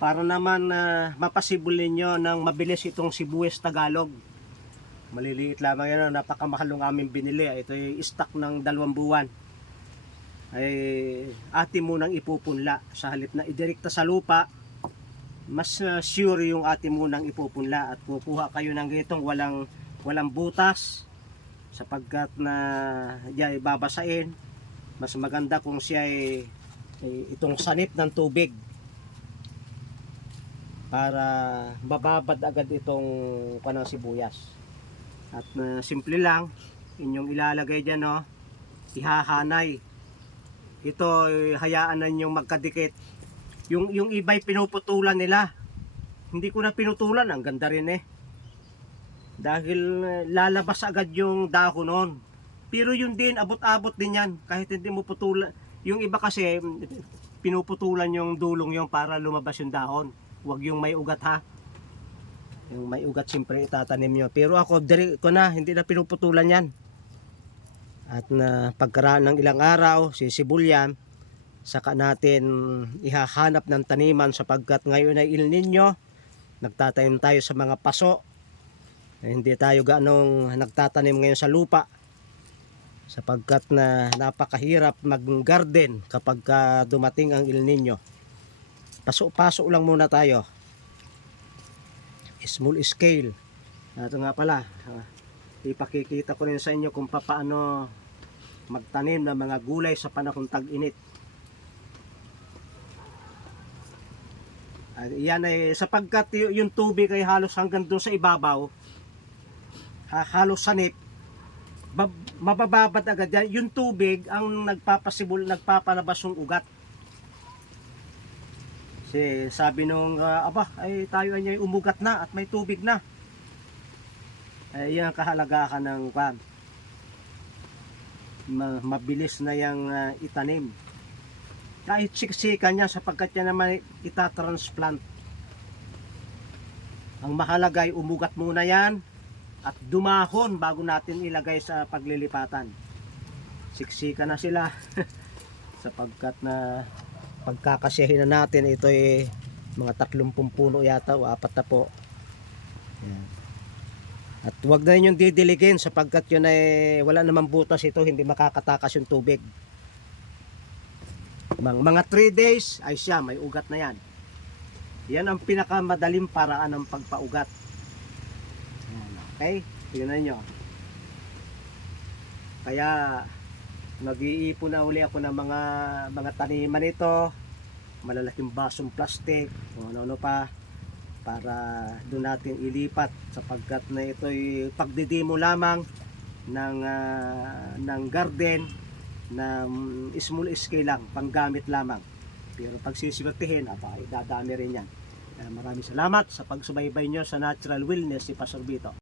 Para naman mapasibol ninyo ng mabilis itong sibuyas Tagalog. Maliliit lamang yan, napakamahal ng aming binili. Ito ay stock ng 2 buwan. Ay atin munang ipupunla sa halip na idirekta sa lupa. Mas sure yung atin munang ipupunla at kukuha kayo ng gitong walang butas, sapagkat na diyan ibabasain. Mas maganda kung siya ay itong sanip ng tubig para bababad agad itong kanang sibuyas. At simple lang, inyong ilalagay dyan, no? Ihahanay. Ito hayaan na ninyong magkadikit. Yung iba'y pinuputulan nila. Hindi ko na pinutulan, ang ganda rin eh. Dahil lalabas agad yung dahon nun. Pero yun din, abot-abot din yan. Kahit hindi mo putulan. Yung iba kasi, pinuputulan yung dulong yung para lumabas yung dahon. Huwag yung may ugat, ha. Yung may ugat siyempre itatanim nyo. Pero ako, hindi na pinuputulan yan. At pagkaraan ng ilang araw, sisibulyan, saka natin ihahanap ng taniman, sapagkat ngayon ay El Nino, nagtatanim tayo sa mga paso. Hindi tayo ganong nagtatanim ngayon sa lupa, sapagkat napakahirap mag-garden kapag dumating ang El Nino. Paso-paso lang muna tayo, small scale. Ito nga pala, ipakikita ko rin sa inyo kung paano magtanim ng mga gulay sa panahon tag-init. Yan ay sapagkat yung tubig ay halos hanggang doon sa ibabaw, halos sanip, mabababad agad yan. Yung tubig ang nagpapalabas ng ugat. Kasi sabi nung ay tayo ay umugat na at may tubig na. Yan ang kahalagahan ng mabilis na yung itanim. Kahit siksikan niya, sapagkat yan naman itatransplant. Ang mahalaga ay umugat muna yan at dumahon bago natin ilagay sa paglilipatan. Siksikan na sila sapagkat na pagkakasyahin na natin, ito ay mga 30 puno yata o 4 na po. Yan. At huwag na ninyong didiligin, sapagkat yun ay wala namang butas ito, hindi makakatakas yung tubig. Mga 3 days ay siya, may ugat na yan. Yan ang pinakamadaling paraan ng pagpaugat. Yan, okay? Tingnan nyo. Kaya nag-iipon na uli ako ng mga taniman ito, malalaking basong plastic o ano pa, para doon natin ilipat, sapagkat na ito'y pagdidimo lamang ng garden na small scale lang, panggamit lamang. Pero pag sisiwertihin, dadami rin yan. Maraming salamat sa pagsubaybay nyo sa Natural Wellness si Pastor Vito.